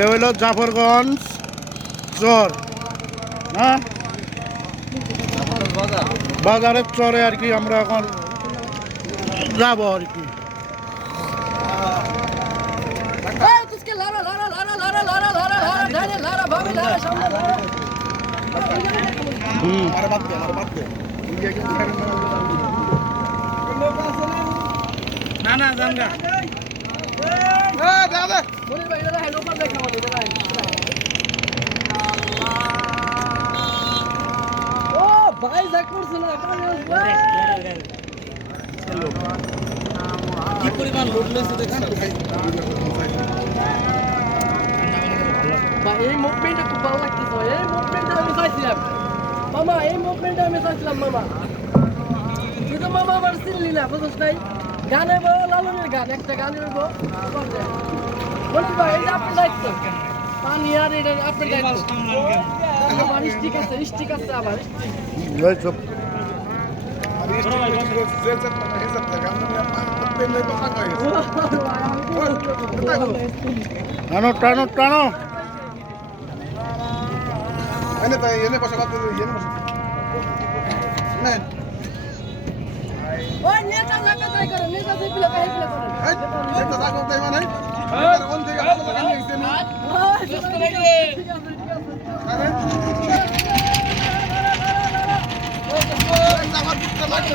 এ হইল জাফরগঞ্জ চর, হ্যাঁ বাজারের চরে আর কি আমরা এখন যাবো আর কি। না না জানগা ভাই দেখ করছ না কি পরিমাণ লোড লইছে দেখছেন ভাই, এই মুভমেন্টটা খুব ভালো লাগতেছে। এই মুভমেন্টটা আমি চাইছিলাম মামা, এই মুভমেন্টটা আমি চাইছিলাম মামা। তুই তো মামা আমার চিনলি না, বুঝছ নাই? গানে বলো লালনের গান, একটা গানের বল বলুন ভাই, এই যে আপনার দায়িত্ব পানি আর এটা আপনার দায়িত্ব। আবার স্টিক আছে, স্টিক আছে আবার স্টিক। টানো টানো টানো ওই নেতা জায়গা ট্রাই করো, নেতা যে প্লে করে প্লে করো। ঠিক আছে, ঠিক আছে।